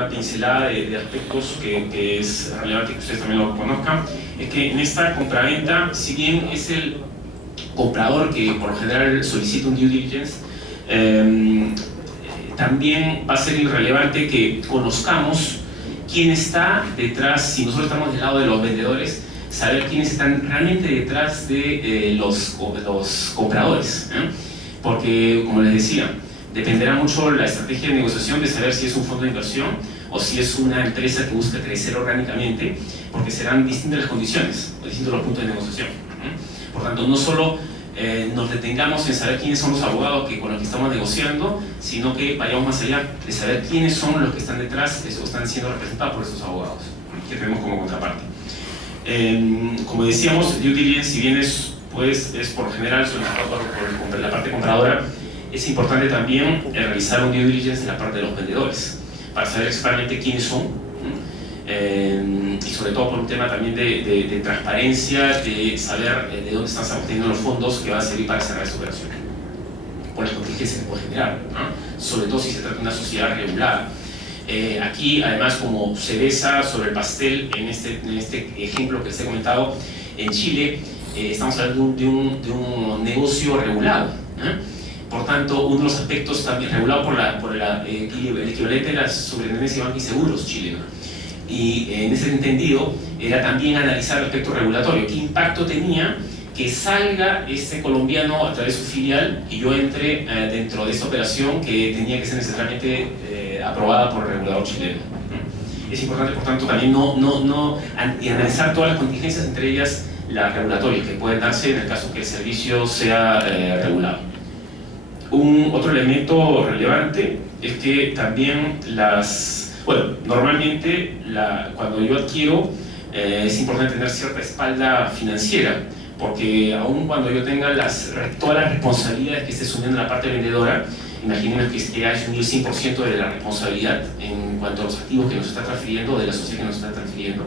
una pincelada de aspectos que es relevante que ustedes también lo conozcan. Es que en esta compraventa, si bien es el comprador que por lo general solicita un due diligence, también va a ser irrelevante que conozcamos quién está detrás, si nosotros estamos del lado de los vendedores, saber quiénes están realmente detrás de los compradores, ¿eh? Porque, como les decía, dependerá mucho la estrategia de negociación de saber si es un fondo de inversión o si es una empresa que busca crecer orgánicamente, porque serán distintas las condiciones, distintos los puntos de negociación, ¿eh? Por tanto, no solo nos detengamos en saber quiénes son los abogados con los que estamos negociando, sino que vayamos más allá de saber quiénes son los que están detrás o están siendo representados por esos abogados, que tenemos como contraparte. Como decíamos, due diligence, si bien es por lo general solicitado por la parte compradora, es importante también realizar un due diligence en la parte de los vendedores, para saber exactamente quiénes son, y sobre todo por un tema también de transparencia, de saber de dónde están obteniendo los fondos que van a servir para cerrar esta operación, por las contingencias que puede generar, ¿no? Sobre todo si se trata de una sociedad regulada. Aquí, además, como cereza sobre el pastel, en este ejemplo que les he comentado, en Chile estamos hablando de un negocio regulado, ¿eh? Por tanto, uno de los aspectos también regulado por el equivalente de la Superintendencia de Bancos y Seguros chilena. Y en ese entendido era también analizar el aspecto regulatorio. ¿Qué impacto tenía que salga este colombiano a través de su filial y yo entre dentro de esta operación que tenía que ser necesariamente aprobada por el regulador chileno? Es importante, por tanto, también analizar todas las contingencias, entre ellas las regulatorias que pueden darse en el caso que el servicio sea regulado. Otro elemento relevante es que también normalmente cuando yo adquiero es importante tener cierta espalda financiera, porque aun cuando yo tenga todas las responsabilidades que esté asumiendo la parte vendedora, imaginemos que hay un 100% de la responsabilidad en cuanto a los activos que nos está transfiriendo, de la sociedad que nos está transfiriendo.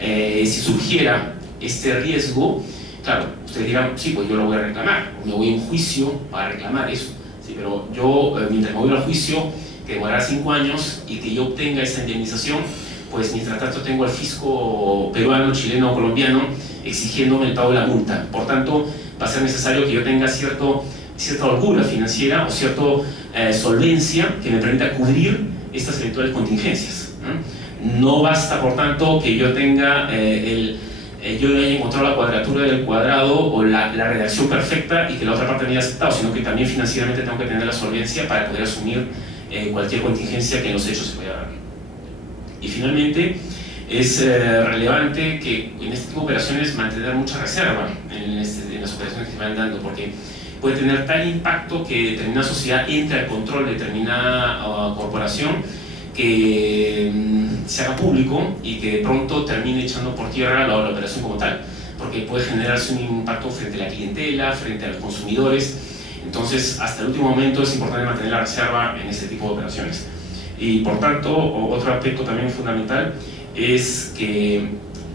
Si surgiera este riesgo, claro, ustedes dirán, sí, pues yo lo voy a reclamar, o me voy a un juicio para reclamar eso. Sí, pero yo, mientras me voy al juicio, que demorará 5 años y que yo obtenga esa indemnización, pues mientras tanto tengo al fisco peruano, chileno o colombiano exigiéndome el pago de la multa. Por tanto, va a ser necesario que yo tenga cierta holgura financiera o cierta solvencia que me permita cubrir estas eventuales contingencias, ¿no? No basta, por tanto, que yo tenga yo haya encontrado la cuadratura del cuadrado o la redacción perfecta y que la otra parte me haya aceptado, sino que también financieramente tengo que tener la solvencia para poder asumir cualquier contingencia que en los hechos se pueda dar. Y finalmente, es relevante que en este tipo de operaciones mantener mucha reserva en las operaciones que se van dando, porque puede tener tal impacto que determinada sociedad entre al control de determinada corporación que se haga público y que de pronto termine echando por tierra la operación como tal, porque puede generarse un impacto frente a la clientela, frente a los consumidores. Entonces, hasta el último momento es importante mantener la reserva en ese tipo de operaciones. Y por tanto, otro aspecto también fundamental es que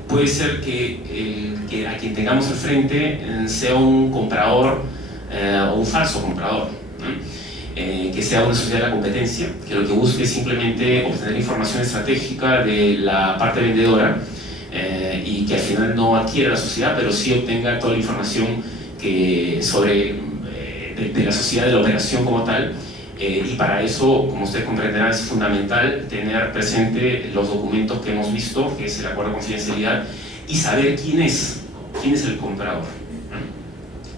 puede ser que a quien tengamos al frente sea un comprador o un falso comprador, ¿no? Que sea una sociedad de la competencia, que lo que busque es simplemente obtener información estratégica de la parte vendedora y que al final no adquiera la sociedad, pero sí obtenga toda la información de la sociedad, de la operación como tal. Y para eso, como ustedes comprenderán, es fundamental tener presente los documentos que hemos visto, que es el acuerdo de confidencialidad, y saber quién es el comprador.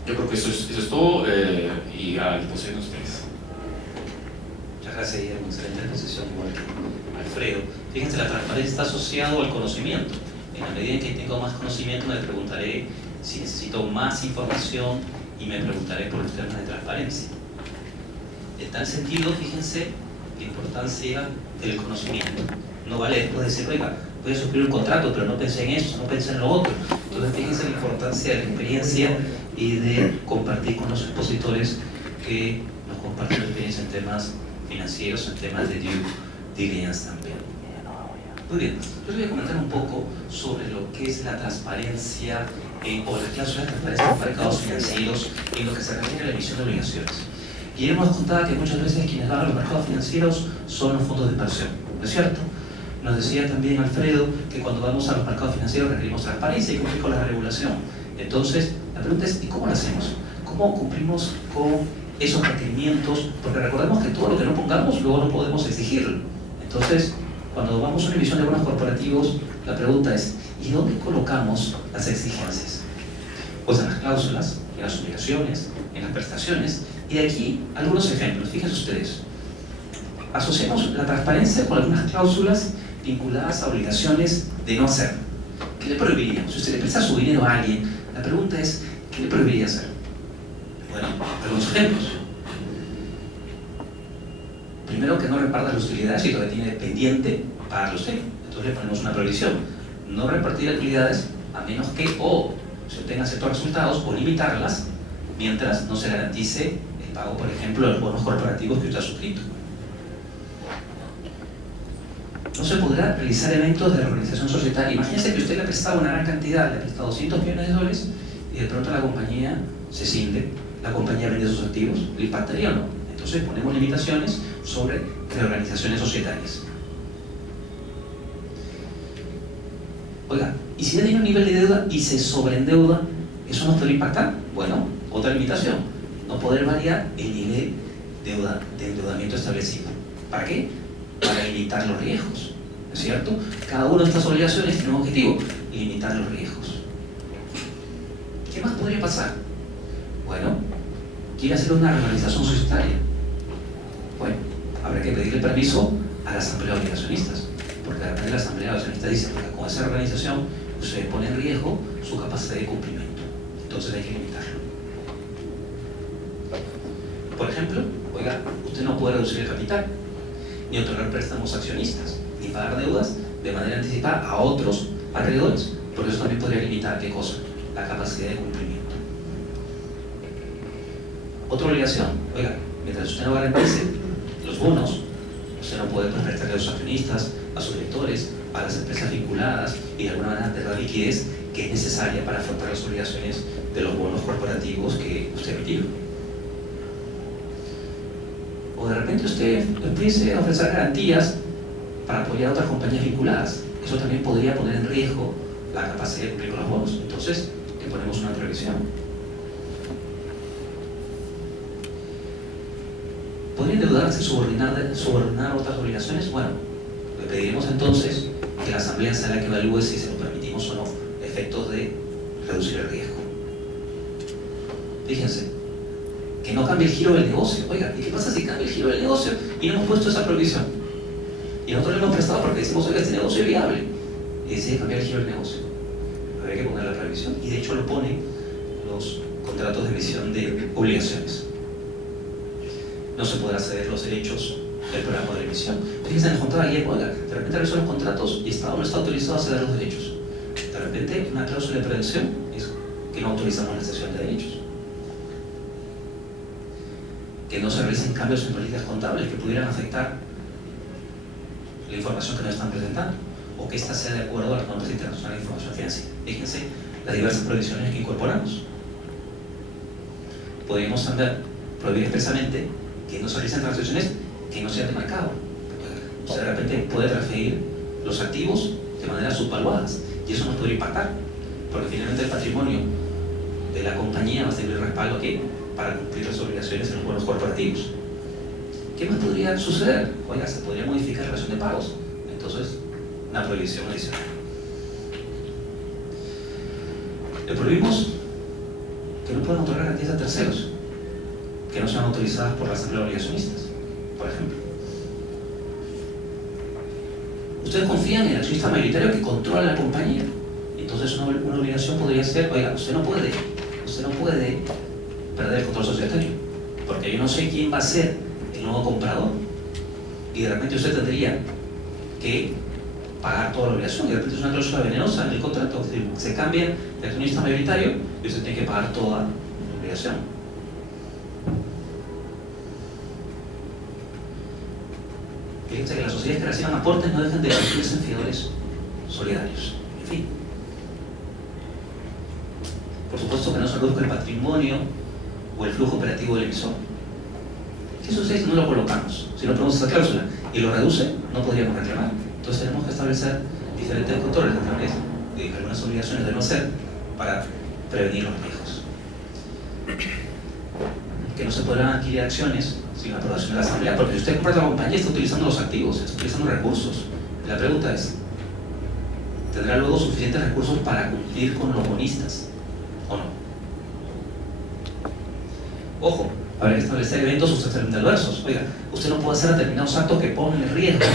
Yo creo que eso es todo, y a disposición de ustedes. Muchas gracias, Guillermo. Excelente exposición, igual que Alfredo. Fíjense, la transparencia está asociado al conocimiento. En la medida en que tengo más conocimiento, me preguntaré si necesito más información y me preguntaré por los temas de transparencia. En tal sentido, fíjense la importancia del conocimiento. No vale después decir, oiga, voy a suscribir un contrato, pero no pensé en eso, no pensé en lo otro. Entonces, fíjense la importancia de la experiencia y de compartir con los expositores que nos comparten la experiencia en temas financieros, en temas de due diligence también. Muy bien, yo les voy a comentar un poco sobre lo que es la transparencia o las cláusulas de transparencia en los mercados financieros en lo que se refiere a la emisión de obligaciones. Guillermo nos contaba que muchas veces quienes van a los mercados financieros son los fondos de inversión. ¿no es cierto? Nos decía también Alfredo que cuando vamos a los mercados financieros requerimos transparencia y cumplir con la regulación. Entonces, la pregunta es, ¿y cómo lo hacemos? ¿Cómo cumplimos con esos requerimientos? Porque recordemos que todo lo que no pongamos luego no podemos exigirlo. Entonces, cuando vamos a una emisión de bonos corporativos, la pregunta es, ¿y dónde colocamos las exigencias? Pues en las cláusulas, en las obligaciones, en las prestaciones. Y de aquí algunos ejemplos, fíjense ustedes. Asociamos la transparencia con algunas cláusulas vinculadas a obligaciones de no hacer. ¿Qué le prohibiríamos? Si usted le presta su dinero a alguien, la pregunta es, ¿qué le prohibiría hacer? Bueno, algunos ejemplos. Primero, que no reparta las utilidades y todavía tiene pendiente pagarle usted. Entonces le ponemos una prohibición. No repartir utilidades a menos que o se obtengan ciertos resultados o limitarlas mientras no se garantice el pago, por ejemplo, de los bonos corporativos que usted ha suscrito. No se podrá realizar eventos de reorganización societaria. Imagínese que usted le ha prestado una gran cantidad, le ha prestado $200 millones y de pronto la compañía se cinde, la compañía vende sus activos, ¿le impactaría o no? Entonces ponemos limitaciones sobre reorganizaciones societarias. Oiga, ¿y si ya tiene un nivel de deuda y se sobreendeuda, eso nos puede impactar? Bueno, otra limitación, no poder variar el nivel de endeudamiento establecido. ¿Para qué? Para limitar los riesgos, ¿no es cierto? Cada una de estas obligaciones tiene un objetivo, limitar los riesgos. ¿Qué más podría pasar? Bueno, quiere hacer una reorganización societaria. Bueno, habrá que pedirle permiso a la asamblea de obligacionistas, porque de repente la asamblea de obligacionistas dice que con esa reorganización usted pone en riesgo su capacidad de cumplimiento, entonces hay que limitarlo. Por ejemplo, oiga, usted no puede reducir el capital, ni otorgar préstamos a accionistas, ni pagar deudas de manera anticipada a otros acreedores, porque eso también podría limitar, ¿qué cosa? La capacidad de cumplimiento. Otra obligación, oiga, mientras usted no garantice los bonos, usted no puede prestarle a los accionistas, a sus directores, a las empresas vinculadas y de alguna manera tener la liquidez que es necesaria para afrontar las obligaciones de los bonos corporativos que usted emitió. O de repente usted empiece a ofrecer garantías para apoyar a otras compañías vinculadas. Eso también podría poner en riesgo la capacidad de cumplir con los bonos. Entonces, le ponemos una previsión. ¿Podría endeudarse subordinar otras obligaciones? Bueno, le pediremos entonces que la asamblea sea la que evalúe si se lo permitimos o no, efectos de reducir el riesgo. Fíjense, que no cambie el giro del negocio. Oiga, ¿y qué pasa si cambia el giro del negocio y no hemos puesto esa prohibición? Y nosotros le hemos prestado porque decimos, oiga, este negocio es viable. Y decide cambiar el giro del negocio. Habría que poner la prohibición. Y de hecho lo ponen los contratos de emisión de obligaciones. No se podrá ceder los derechos del programa de emisión. Fíjense en el contrato ayer, oiga, de repente revisan los contratos y Estado no está autorizado a ceder los derechos. De repente una cláusula de prevención es que no autorizamos la cesión de derechos. Que no se realicen cambios en políticas contables que pudieran afectar la información que nos están presentando, o que ésta sea de acuerdo a las normas internacionales de información financiera. Fíjense las diversas prohibiciones que incorporamos. Podríamos también prohibir expresamente que no se realicen transacciones que no sean de mercado. O sea, de repente puede transferir los activos de manera subvaluadas y eso nos podría impactar, porque finalmente el patrimonio de la compañía va a servir de respaldo aquí para cumplir las obligaciones en los bonos corporativos. ¿Qué más podría suceder? Oiga, se podría modificar la relación de pagos. Entonces, una prohibición adicional. Le prohibimos que no puedan otorgar garantías a terceros que no sean autorizadas por la asamblea de obligacionistas, por ejemplo. Ustedes confían en el accionista mayoritario que controla la compañía. Entonces una obligación podría ser, oiga, usted no puede perder el control societario, porque yo no sé quién va a ser el nuevo comprador y de repente usted tendría que pagar toda la obligación y de repente es una cláusula venenosa en el contrato, es decir, se cambia de accionista mayoritario y usted tiene que pagar toda la obligación. Fíjense que las sociedades que reciban aportes no dejan de convertirse en fiadores solidarios. En fin, por supuesto que no se reduzca el patrimonio o el flujo operativo del emisor. ¿Qué sucede si no lo colocamos? Si no ponemos esa cláusula, y lo reduce, no podríamos reclamar. Entonces tenemos que establecer diferentes controles a través de algunas obligaciones de no hacer para prevenir los riesgos. Que no se podrán adquirir acciones sin la aprobación de la asamblea, porque si usted compra la compañía está utilizando los activos, está utilizando recursos. La pregunta es, ¿tendrá luego suficientes recursos para cumplir con los bonistas o no? Ojo, habrá que establecer eventos sustancialmente adversos. Oiga, usted no puede hacer determinados actos que ponen en riesgo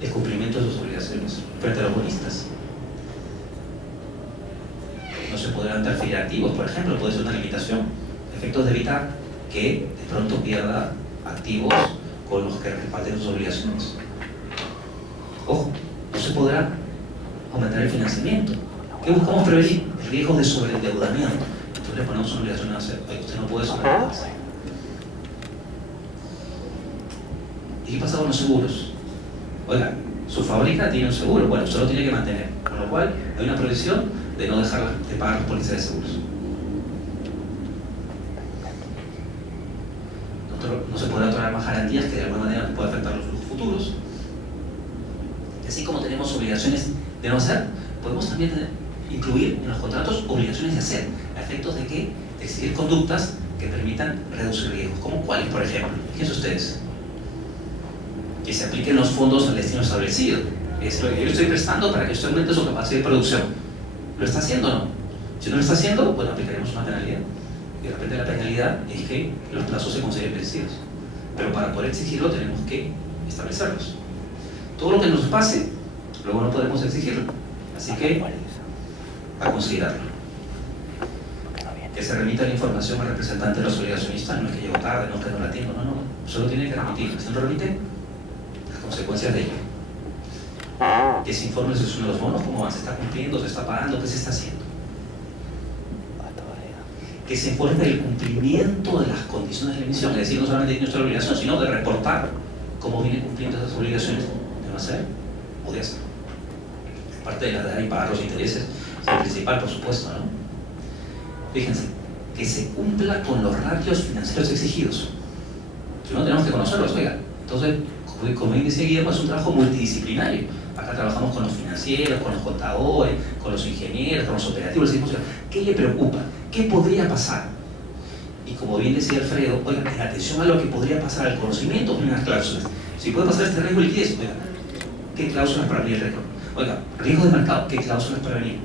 el cumplimiento de sus obligaciones frente a los bonistas. No se podrán transferir activos, por ejemplo, puede ser una limitación. Efectos de evitar que de pronto pierda activos con los que respalden sus obligaciones. Ojo, no se podrá aumentar el financiamiento. ¿Qué buscamos prevenir? El riesgo de sobreendeudamiento. Entonces le ponemos una obligación a hacer. Oye, usted no puede sobreendeudarse. ¿Y qué pasa con los seguros? Oiga, su fábrica tiene un seguro, bueno, usted lo tiene que mantener, con lo cual hay una prohibición de no dejar de pagar las pólizas de seguros. No se podrá otorgar más garantías que de alguna manera pueda afectar los flujos futuros. Y así como tenemos obligaciones de no hacer, podemos también incluir en los contratos obligaciones de hacer, a efectos de que de exigir conductas que permitan reducir riesgos. ¿Como cuáles, por ejemplo? Fíjense ustedes. Que se apliquen los fondos al destino establecido. Es lo que yo estoy prestando para que usted aumente su capacidad de producción. ¿Lo está haciendo o no? Si no lo está haciendo, bueno, aplicaremos una penalidad. Y de repente la penalidad es que los plazos se consideren vencidos. Pero para poder exigirlo tenemos que establecerlos. Todo lo que nos pase, luego no podemos exigirlo. Así que, a considerarlo. Que se remita la información al representante de los obligacionistas, no es que llegó tarde, no es que no la atiendo, no, solo tiene que remitir. Si no lo remite, las consecuencias de ello. Que se informe de uno de los bonos, cómo se está cumpliendo, se está pagando, qué se está haciendo. Que se informe del cumplimiento de las condiciones de la emisión, es decir, no solamente de nuestra obligación, sino de reportar cómo viene cumpliendo esas obligaciones de no hacer o de hacer. Aparte de la de dar y pagar los intereses, es el principal, por supuesto, ¿no? Fíjense, que se cumpla con los ratios financieros exigidos. Si no, tenemos que conocerlos, oiga. Entonces, como bien decía Guillermo, es un trabajo multidisciplinario. Acá trabajamos con los financieros, con los contadores, con los ingenieros, con los operativos. Decimos, ¿qué le preocupa? ¿Qué podría pasar? Y como bien decía Alfredo, oiga, en atención a lo que podría pasar, al conocimiento de unas cláusulas. Si puede pasar este riesgo de liquidez, oiga, ¿qué cláusulas para abrir el récord? Oiga, riesgo de mercado, ¿qué cláusulas para venir?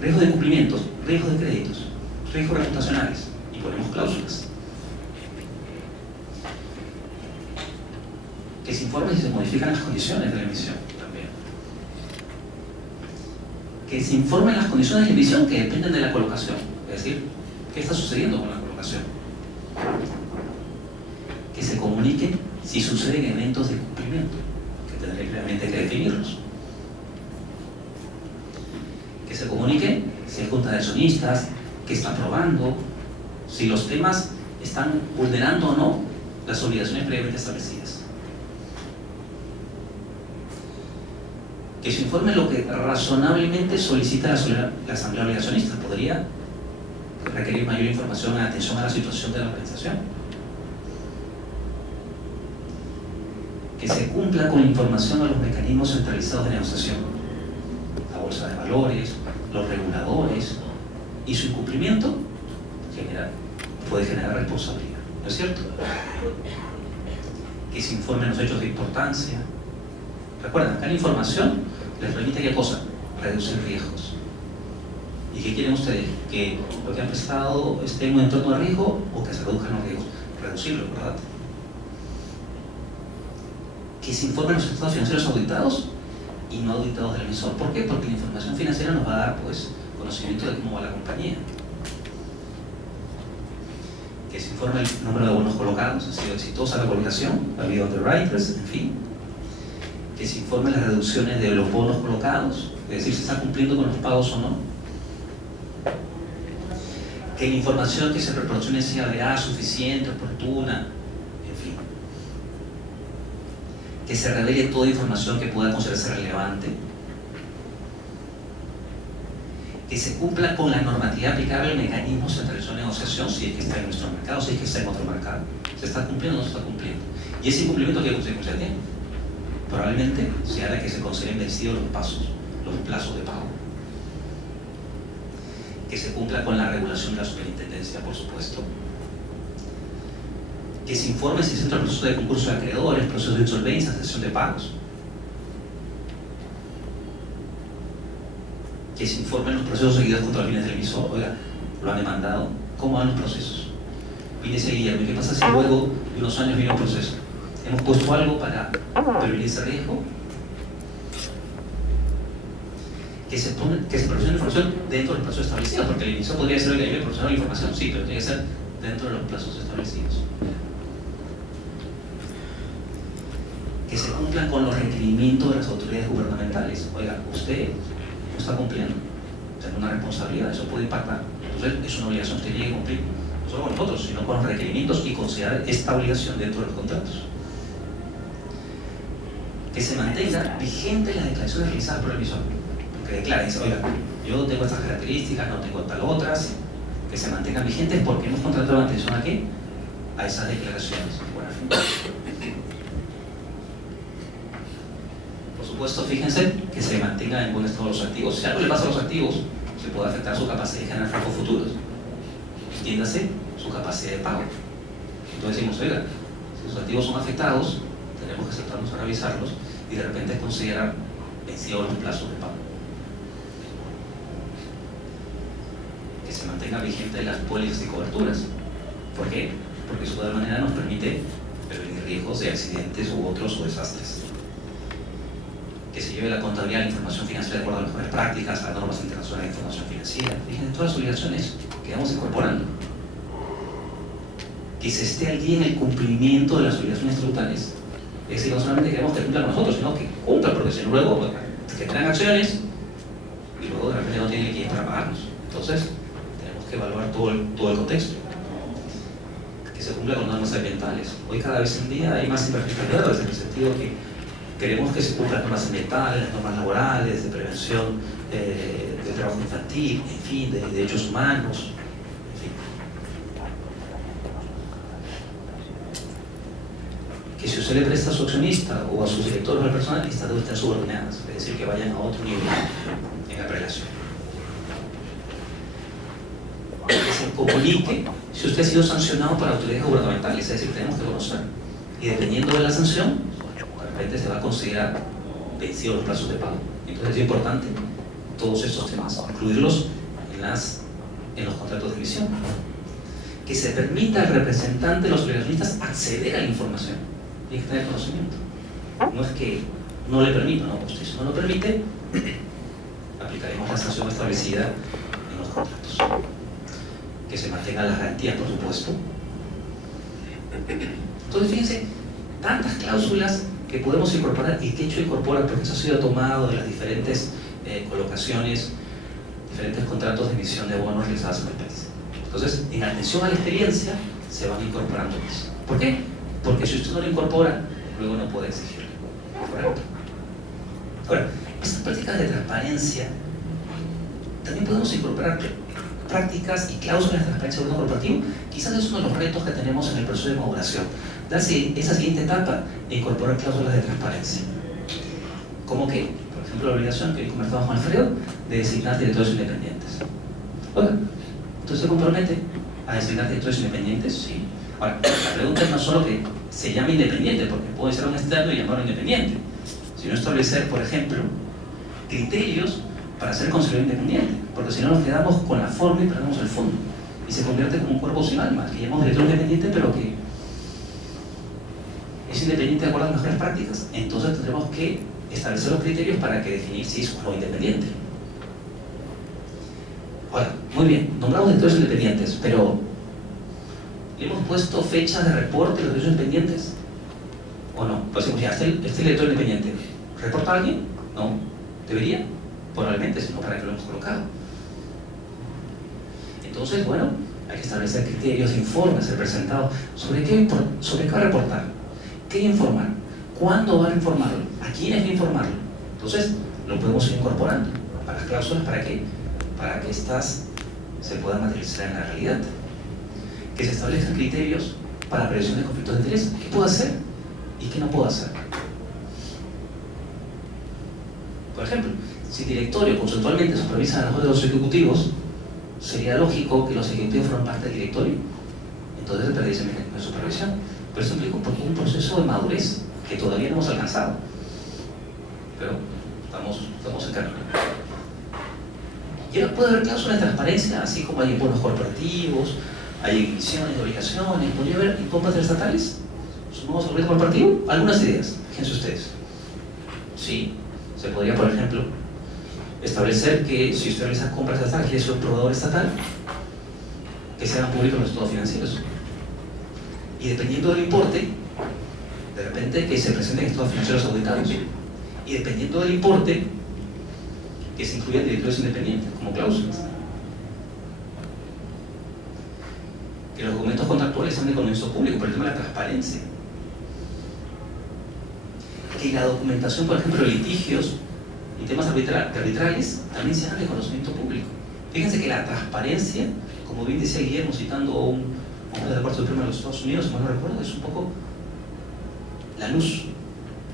Riesgo de cumplimientos, riesgo de créditos, riesgos reputacionales. Y ponemos cláusulas. Que se informe si se modifican las condiciones de la emisión también. Que se informen las condiciones de la emisión que dependen de la colocación. Es decir, ¿qué está sucediendo con la colocación? Que se comunique si suceden eventos de cumplimiento, que tendré claramente que definirlos. Que se comunique si hay junta de accionistas, que está aprobando, si los temas están vulnerando o no las obligaciones previamente establecidas. Que se informe lo que razonablemente solicita la asamblea obligacionista. Podría requerir mayor información en atención a la situación de la organización. Que se cumpla con la información a los mecanismos centralizados de negociación, la bolsa de valores, los reguladores, y su incumplimiento puede generar responsabilidad, ¿no es cierto? Que se informen los hechos de importancia. Recuerden, acá la información les permite ¿qué cosa? Reducir riesgos. ¿Y qué quieren ustedes? ¿Que lo que han prestado esté en un entorno de riesgo o que se reduzcan los riesgos? Reducirlo, ¿verdad? Que se informen los estados financieros auditados y no auditados del emisor. ¿Por qué? Porque la información financiera nos va a dar pues, conocimiento de cómo va la compañía. Que se informe el número de bonos colocados, ha sido exitosa la colocación, ha habido underwriters, en fin. Que se informen las reducciones de los bonos colocados, es decir, si está cumpliendo con los pagos o no. Que la información que se proporcione sea veraz, suficiente, oportuna, en fin. Que se revele toda información que pueda considerarse relevante. que se cumpla con la normatividad aplicable al mecanismo centralizado de negociación, si es que está en nuestro mercado, si es que está en otro mercado. ¿Se está cumpliendo o no se está cumpliendo? ¿Y ese incumplimiento qué consecuencia tiene? Probablemente se hará que se consideren vencidos los plazos de pago. Que se cumpla con la regulación de la superintendencia, por supuesto. Que se informe si se entra el proceso de concurso de acreedores, proceso de insolvencia, cesión de pagos. Que se informen los procesos seguidos contra los bienes del emisor. Oiga, lo han demandado, ¿cómo van los procesos? Viene ese Guillermo, ¿qué pasa si luego de unos años viene un proceso? ¿Hemos puesto algo para prevenir ese riesgo? Que se proporcione información dentro del plazo establecido, porque el emisor podría decir, oiga, yo me proporciono la información, sí, pero tiene que ser dentro de los plazos establecidos. Que se cumplan con los requerimientos de las autoridades gubernamentales. Oiga, usted no está cumpliendo, tiene una responsabilidad, eso puede impactar. Entonces, es una obligación que tiene que cumplir, no solo con nosotros, sino con los requerimientos y considerar esta obligación dentro de los contratos. Que se mantenga vigente las declaraciones realizadas por el emisor. Que declare, dice, oiga, yo tengo estas características, no tengo tal otras, que se mantengan vigentes porque hemos contratado la atención a qué? A esas declaraciones. Por supuesto, fíjense que se mantengan en buen estado los activos. Si algo le pasa a los activos, se puede afectar su capacidad de generar flujos futuros. Entiéndase, su capacidad de pago. Entonces decimos, oiga, si sus activos son afectados, tenemos que sentarnos a revisarlos y de repente considerar vencidos los plazos de pago. Que se mantengan vigentes las pólizas y coberturas. ¿Por qué? Porque eso de alguna manera nos permite prevenir riesgos de accidentes u otros o desastres. Que se lleve la contabilidad de la información financiera de acuerdo a las mejores prácticas, a las normas internacionales de información financiera. Fíjense todas las obligaciones que vamos incorporando. Que se esté al día en el cumplimiento de las obligaciones tributarias. Es decir, no solamente queremos que cumplan con nosotros, sino que cumplan, porque si no luego pues, generan acciones y luego de repente no tienen liquidez para pagarnos. Entonces, tenemos que evaluar todo el contexto. Que se cumpla con normas ambientales. Hoy cada vez en día hay más imperfecciones en el sentido que queremos que se cumplan las normas ambientales, las normas laborales, de prevención del trabajo infantil, en fin, de derechos humanos, en fin. Que si usted le presta a su accionista o a sus directores o al personal, estas deben estar subordinadas, es decir, que vayan a otro nivel en la relación. Que se comunique si usted ha sido sancionado por autoridades gubernamentales, es decir, tenemos que conocer. Y dependiendo de la sanción, de repente se va a considerar vencidos los plazos de pago. Entonces es importante todos estos temas, incluirlos en los contratos de emisión. Que se permita al representante de los obligacionistas acceder a la información. Tiene que tener conocimiento. No es que no le permita, no, pues si no lo permite, aplicaremos la sanción establecida en los contratos. Que se mantengan las garantías, por supuesto. Entonces, fíjense, tantas cláusulas que podemos incorporar y que hecho incorpora, porque eso ha sido tomado de las diferentes colocaciones, diferentes contratos de emisión de bonos realizados en el país. Entonces, en atención a la experiencia, se van incorporando más. ¿Por qué? Porque si usted no lo incorpora, luego no puede exigirlo. ¿Correcto? Ahora, estas prácticas de transparencia, también podemos incorporar prácticas y cláusulas de transparencia de un corporativo. Quizás es uno de los retos que tenemos en el proceso de maduración. Darse esa siguiente etapa e incorporar cláusulas de transparencia. ¿Cómo que? Por ejemplo, la obligación que conversamos con Alfredo de designar directores independientes. Oiga, ¿usted se compromete a designar directores independientes? Sí. Ahora, la pregunta no es solo que se llame independiente, porque puede ser un externo y llamarlo independiente, sino establecer, por ejemplo, criterios para ser considerado independiente, porque si no nos quedamos con la forma y perdemos el fondo, y se convierte como un cuerpo sin alma, que llamamos director independiente, pero que es independiente de acuerdo a las mejores prácticas. Entonces tendremos que establecer los criterios para que definir si es o no independiente. Ahora, muy bien, nombramos directores independientes, pero ¿hemos puesto fechas de reporte de los directores independientes? ¿O no? Pues decimos, ya, este director independiente, ¿reporta a alguien? No. ¿Debería? Probablemente, sino para que lo hemos colocado. Entonces, bueno, hay que establecer criterios, informes, ser presentados. ¿Sobre qué va a reportar? ¿Qué informar? ¿Cuándo va a informarlo? ¿A quiénes va a informarlo? Entonces, lo podemos ir incorporando a las cláusulas para que para que éstas se puedan materializar en la realidad. Que se establezcan criterios para prevención de conflictos de interés. ¿Qué puedo hacer y qué no puedo hacer? Por ejemplo, si el directorio conceptualmente supervisa a los otros ejecutivos, sería lógico que los ejecutivos fueran parte del directorio. Entonces se perdiese el mecanismo de supervisión. Pero eso implica un proceso de madurez que todavía no hemos alcanzado. Pero estamos en camino. Y ahora puede haber cláusulas de transparencia, así como hay impuestos corporativos, hay emisiones de obligaciones. ¿Podría haber impuestos estatales? ¿Sumamos al riesgo corporativo? Algunas ideas, fíjense ustedes. Sí, se podría, por ejemplo, establecer que si usted realiza compras estatales, quiere ser un proveedor estatal, que se hagan públicos los estados financieros. Y dependiendo del importe, de repente que se presenten estados financieros auditados. Y dependiendo del importe, que se incluyan directores independientes como cláusulas. Que los documentos contractuales sean de conocimiento público por el tema de la transparencia. Que la documentación, por ejemplo, de litigios y temas arbitrales también sean de conocimiento público. Fíjense que la transparencia, como bien decía Guillermo, citando a un hombre de la Corte Suprema de los Estados Unidos, si mal no recuerdo, es un poco la luz,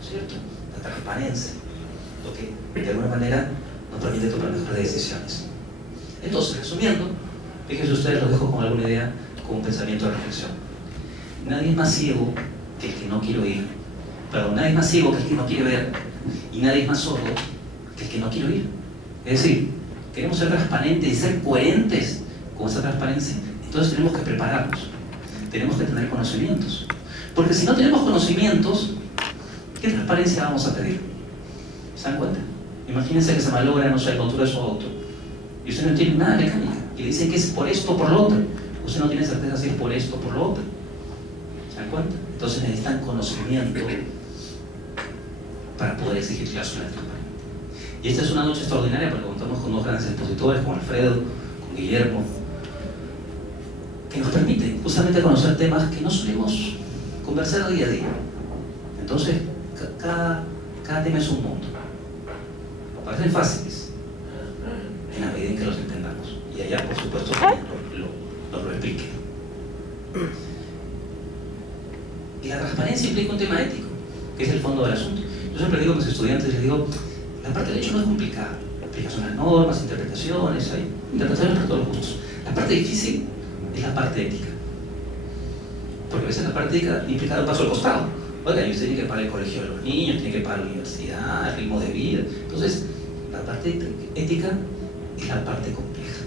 ¿cierto? La transparencia, lo que de alguna manera nos permite tomar mejores decisiones. Entonces, resumiendo, fíjense ustedes, los dejo con alguna idea, con un pensamiento de reflexión. Nadie es más ciego que el que no quiere oír. Perdón, nadie es más ciego que el que no quiere ver. Y nadie es más sordo que el que no quiere oír. Es decir, queremos ser transparentes y ser coherentes con esa transparencia. Entonces tenemos que prepararnos. Tenemos que tener conocimientos. Porque si no tenemos conocimientos, ¿qué transparencia vamos a pedir? ¿Se dan cuenta? Imagínense que se malogra, no sé, el motor de su auto. Y usted no entiende nada de mecánica. Y le dicen que es por esto o por lo otro. Usted no tiene certeza si es por esto o por lo otro. ¿Se dan cuenta? Entonces necesitan conocimiento para poder exigir cláusulas de transparencia. Y esta es una noche extraordinaria porque contamos con dos grandes expositores, con Alfredo, con Guillermo, que nos permiten justamente conocer temas que no solemos conversar día a día. Entonces, cada tema es un mundo. Parecen fáciles en la medida en que los entendamos. Y allá, por supuesto, nos lo explique. Y la transparencia implica un tema ético, que es el fondo del asunto. Yo siempre digo a mis estudiantes, les digo, la parte del hecho no es complicada. Aplicación a las normas, interpretaciones, hay interpretaciones para todos los gustos. La parte difícil es la parte ética. Porque a veces la parte ética implica dar un paso al costado. Oiga, y usted tiene que pagar el colegio de los niños, tiene que pagar la universidad, el ritmo de vida. Entonces, la parte ética es la parte compleja.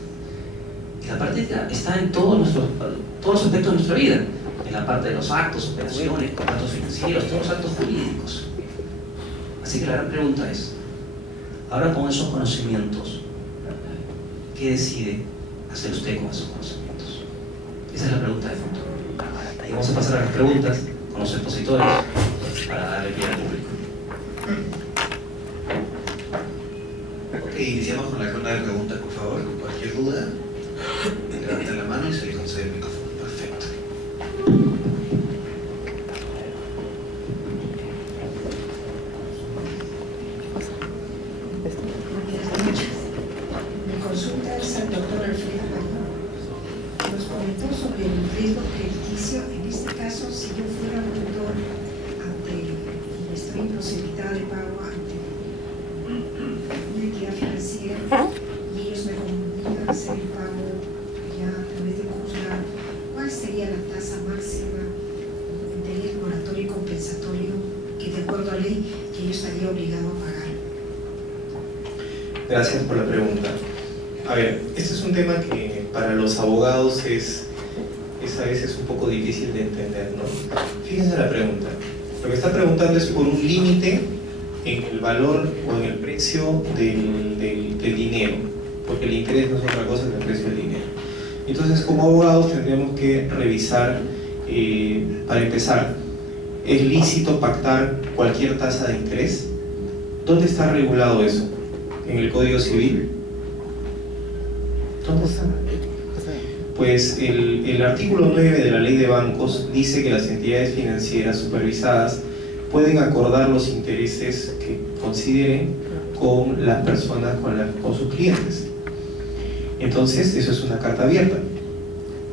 Y la parte ética está en todos los aspectos de nuestra vida. En la parte de los actos, operaciones, contratos financieros, todos los actos jurídicos. Así que la gran pregunta es, ahora con esos conocimientos, ¿qué decide hacer usted con esos conocimientos? Esa es la pregunta de fondo. Y vamos a pasar a las preguntas con los expositores para darle pie al público. Ok, iniciamos con la ronda de preguntas, por favor. Cualquier duda, levanten la mano y se les concede el micrófono. Perfecto. Mi consulta es al doctor Alfredo Magno. Nos comentó sobre el riesgo crediticio. En este caso, si yo fuera un deudor y estoy imposibilitada de pago ante una entidad financiera y ellos me comunican a hacer el pago ya a través de un juzgado, ¿cuál sería la tasa máxima en tener moratorio y compensatorio que, de acuerdo a ley, que yo estaría obligado a pagar? Gracias por la pregunta. A ver, este es un tema que para los abogados es a veces un poco difícil de entender, ¿no? Fíjense la pregunta. Lo que está preguntando es por un límite en el valor o en el precio del dinero, porque el interés no es otra cosa que el precio del dinero. Entonces, como abogados tendríamos que revisar, para empezar, ¿es lícito pactar cualquier tasa de interés? ¿Dónde está regulado eso? ¿En el Código Civil? ¿Dónde está? Pues el artículo 9 de la Ley de Bancos dice que las entidades financieras supervisadas pueden acordar los intereses que consideren con las personas, con sus clientes. Entonces, eso es una carta abierta.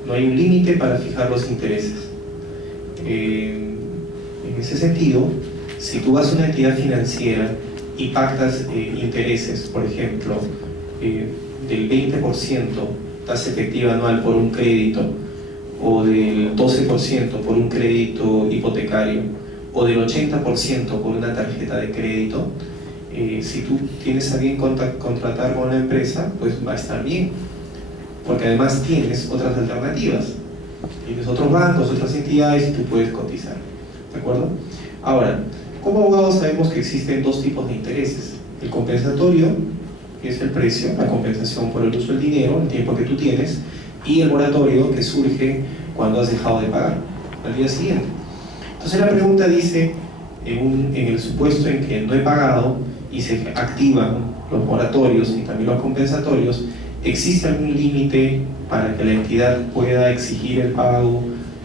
No hay un límite para fijar los intereses. En ese sentido, si tú vas a una entidad financiera y pactas intereses, por ejemplo, del 20% tasa efectiva anual por un crédito, o del 12% por un crédito hipotecario, o del 80% por una tarjeta de crédito, si tú tienes a bien contratar con la empresa, pues va a estar bien, porque además tienes otras alternativas, tienes otros bancos, otras entidades y tú puedes cotizar, ¿de acuerdo? Ahora, como abogados sabemos que existen dos tipos de intereses: el compensatorio, que es el precio, la compensación por el uso del dinero, el tiempo que tú tienes, y el moratorio, que surge cuando has dejado de pagar al día siguiente. Entonces la pregunta dice, en el supuesto en que no he pagado y se activan los moratorios y también los compensatorios, ¿existe algún límite para que la entidad pueda exigir el pago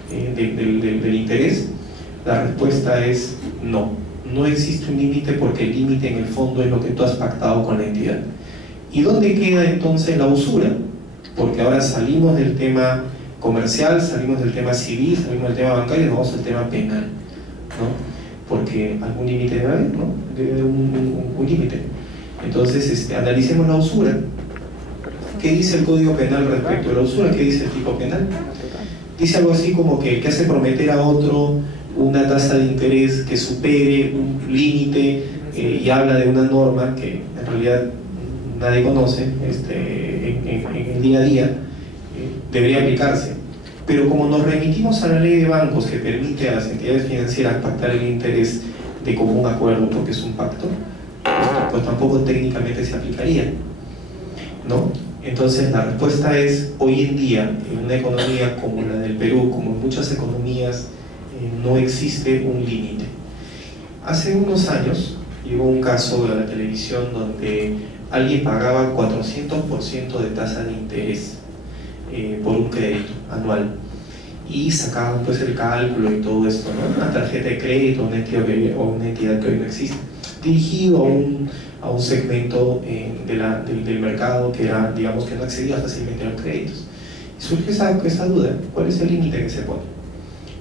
del interés? La respuesta es no. No existe un límite, porque el límite en el fondo es lo que tú has pactado con la entidad. ¿Y dónde queda entonces la usura? Porque ahora salimos del tema comercial, salimos del tema civil, salimos del tema bancario y nos vamos al tema penal, ¿no? Porque algún límite debe haber, ¿no? Debe haber un límite. Entonces, analicemos la usura. ¿Qué dice el Código Penal respecto a la usura? ¿Qué dice el tipo penal? Dice algo así como que el que hace prometer a otro una tasa de interés que supere un límite, y habla de una norma que en realidad nadie conoce en el día a día, debería aplicarse. Pero como nos remitimos a la ley de bancos, que permite a las entidades financieras pactar el interés de común acuerdo porque es un pacto, pues tampoco técnicamente se aplicaría, ¿no? Entonces la respuesta es, hoy en día, en una economía como la del Perú, como en muchas economías, no existe un límite. Hace unos años llegó un caso de la televisión donde alguien pagaba 400% de tasa de interés por un crédito anual, y sacaban pues el cálculo y todo esto, ¿no? Una tarjeta de crédito, una entidad que hoy no existe, dirigido a un segmento del mercado que era, digamos, que no accedía fácilmente a los créditos. Y surge esa duda: ¿cuál es el límite que se pone?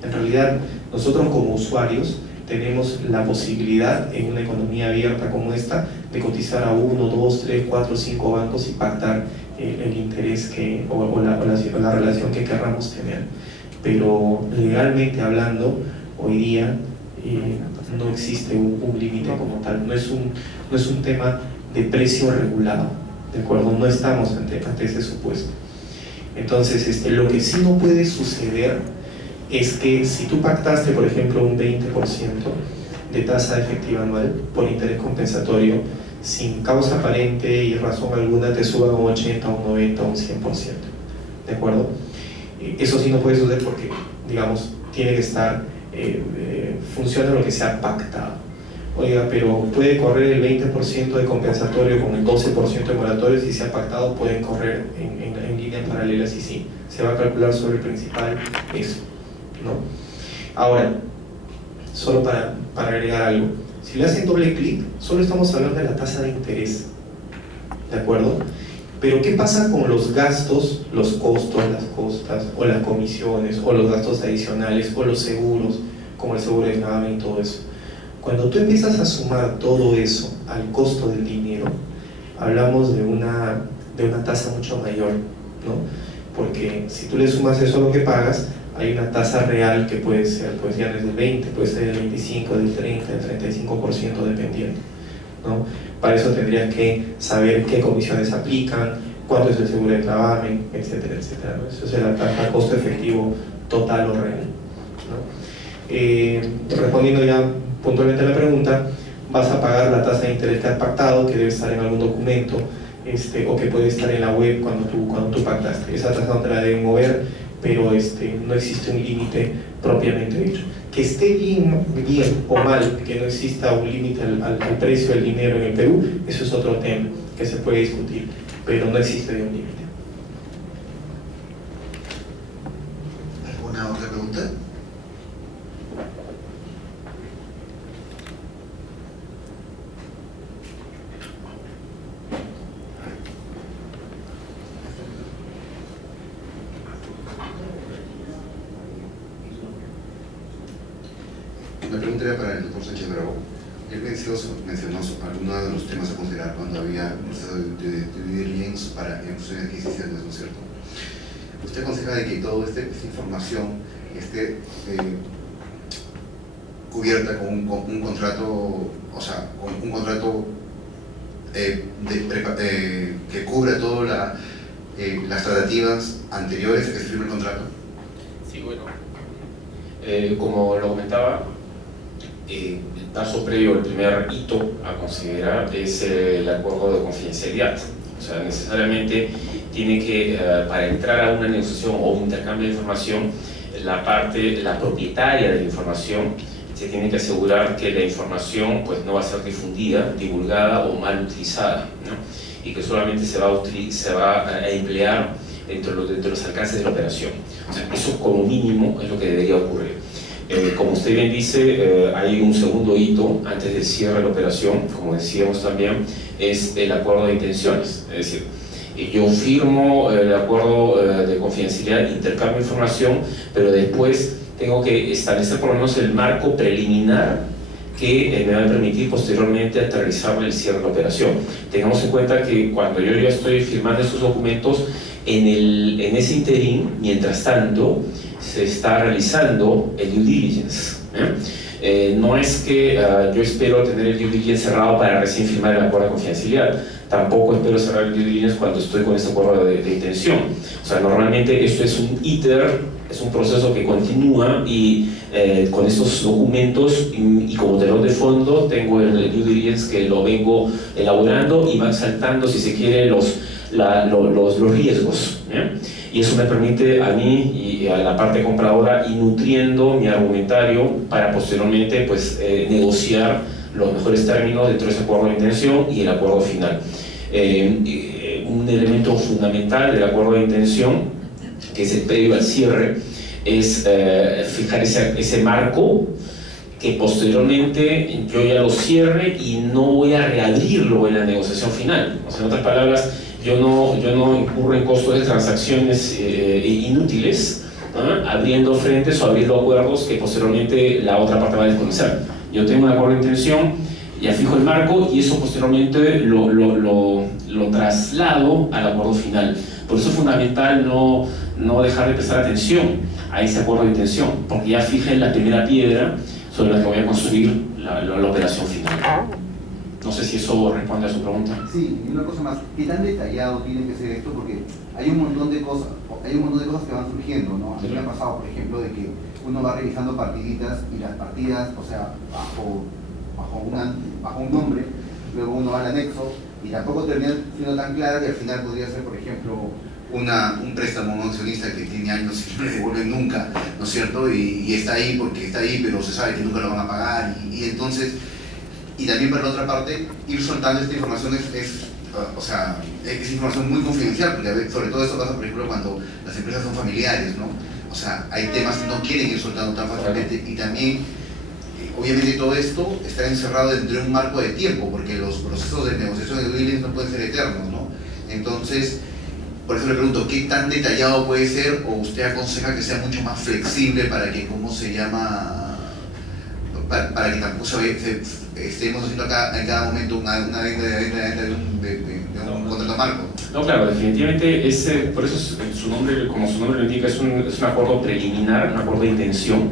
En realidad, nosotros como usuarios tenemos la posibilidad, en una economía abierta como esta, de cotizar a 1, 2, 3, 4, 5 bancos y pactar el interés o la relación que querramos tener. Pero legalmente hablando, hoy día no existe un límite como tal. No es un tema de precio regulado, ¿de acuerdo? No estamos ante ese supuesto. Entonces, lo que sí no puede suceder es que si tú pactaste, por ejemplo, un 20% de tasa efectiva anual por interés compensatorio, sin causa aparente y razón alguna te suban un 80, un 90, un 100%, ¿de acuerdo? Eso sí no puede suceder porque, digamos, tiene que estar, funciona lo que se ha pactado. Oiga, pero puede correr el 20% de compensatorio con el 12% de moratorio. Si se ha pactado, pueden correr en líneas paralelas, y sí, se va a calcular sobre el principal eso, ¿no? Ahora, solo para agregar algo, si le hacen doble clic, solo estamos hablando de la tasa de interés, ¿de acuerdo? Pero ¿qué pasa con los gastos, los costos, las costas, o las comisiones, o los gastos adicionales, o los seguros, como el seguro de gravamen y todo eso? Cuando tú empiezas a sumar todo eso al costo del dinero, hablamos de una tasa mucho mayor, ¿no? Porque si tú le sumas eso a lo que pagas, hay una tasa real que puede ser, pues ya no es del 20, puede ser del 25, del 30, del 35%, dependiendo, ¿no? Para eso tendrías que saber qué comisiones aplican, cuánto es el seguro de gravamen, etcétera, etcétera, ¿no? Eso es la tasa costo efectivo total o real, ¿no? Respondiendo ya puntualmente a la pregunta, vas a pagar la tasa de interés que has pactado, que debe estar en algún documento, o que puede estar en la web cuando tú pactaste. Esa tasa no te la deben mover, pero no existe un límite propiamente dicho. Que esté bien o mal que no exista un límite al precio del dinero en el Perú, eso es otro tema que se puede discutir, pero no existe un límite. ¿Alguna otra pregunta? Bravo, él mencionó algunos de los temas a considerar cuando había un proceso de due diligence para fusiones y adquisiciones, ¿no es cierto? Usted aconseja de que toda esta información esté cubierta con un contrato, o sea, con un contrato que cubra todas las tratativas anteriores a que se firme el contrato. Sí, bueno, como lo comentaba, el paso previo, el primer hito a considerar es el acuerdo de confidencialidad. O sea, necesariamente tiene que, para entrar a una negociación o un intercambio de información, la propietaria de la información se tiene que asegurar que la información pues, no va a ser difundida, divulgada o mal utilizada, ¿no? Y que solamente se va a emplear dentro de los alcances de la operación. O sea, eso como mínimo es lo que debería ocurrir. Como usted bien dice, hay un segundo hito antes del cierre de la operación, como decíamos también, es el acuerdo de intenciones. Es decir, yo firmo el acuerdo de confidencialidad, intercambio de información, pero después tengo que establecer por lo menos el marco preliminar que me va a permitir posteriormente aterrizar el cierre de la operación. Tengamos en cuenta que cuando yo ya estoy firmando estos documentos, en ese interín, mientras tanto, se está realizando el due diligence. No es que yo espero tener el due diligence cerrado para recién firmar el acuerdo de confidencialidad. Tampoco espero cerrar el due diligence cuando estoy con este acuerdo de intención. O sea, normalmente esto es un ITER, es un proceso que continúa y con estos documentos y como telón de fondo tengo el due diligence que lo vengo elaborando y van saltando, si se quiere, los riesgos. Y eso me permite a mí y a la parte compradora ir nutriendo mi argumentario para posteriormente pues, negociar los mejores términos dentro de ese acuerdo de intención y el acuerdo final. Un elemento fundamental del acuerdo de intención, que es el previo al cierre, es fijar ese marco que posteriormente yo ya lo cierre y no voy a reabrirlo en la negociación final. O sea, en otras palabras, yo no incurro en costos de transacciones inútiles, abriendo frentes o abriendo acuerdos que posteriormente la otra parte va a desconocer. Yo tengo un acuerdo de intención, ya fijo el marco y eso posteriormente lo traslado al acuerdo final. Por eso es fundamental no dejar de prestar atención a ese acuerdo de intención, porque ya fijé la primera piedra sobre la que voy a construir la operación final. No sé si eso responde a su pregunta. Sí, y una cosa más, ¿qué tan detallado tiene que ser esto? Porque hay un montón de cosas que van surgiendo, ¿no? A mí me ha pasado, por ejemplo, de que uno va revisando partiditas y las partidas, o sea, bajo un nombre, luego uno va al anexo y tampoco termina siendo tan clara que al final podría ser, por ejemplo, un préstamo a un accionista que tiene años y no le devuelven nunca, ¿no es cierto? Y está ahí porque está ahí, pero se sabe que nunca lo van a pagar y entonces... Y también por la otra parte, ir soltando esta información es información muy confidencial, porque sobre todo esto pasa, por ejemplo, cuando las empresas son familiares, ¿no? O sea, hay temas que no quieren ir soltando tan fácilmente y también, obviamente todo esto está encerrado dentro de un marco de tiempo, porque los procesos de negociación de due diligence no pueden ser eternos, ¿no? Entonces, por eso le pregunto, ¿qué tan detallado puede ser o usted aconseja que sea mucho más flexible para que, ¿cómo se llama? Para que tampoco estemos haciendo en cada momento una venta de un contrato marco. No, claro, definitivamente por eso su nombre, como su nombre lo indica, es un acuerdo preliminar, un acuerdo de intención,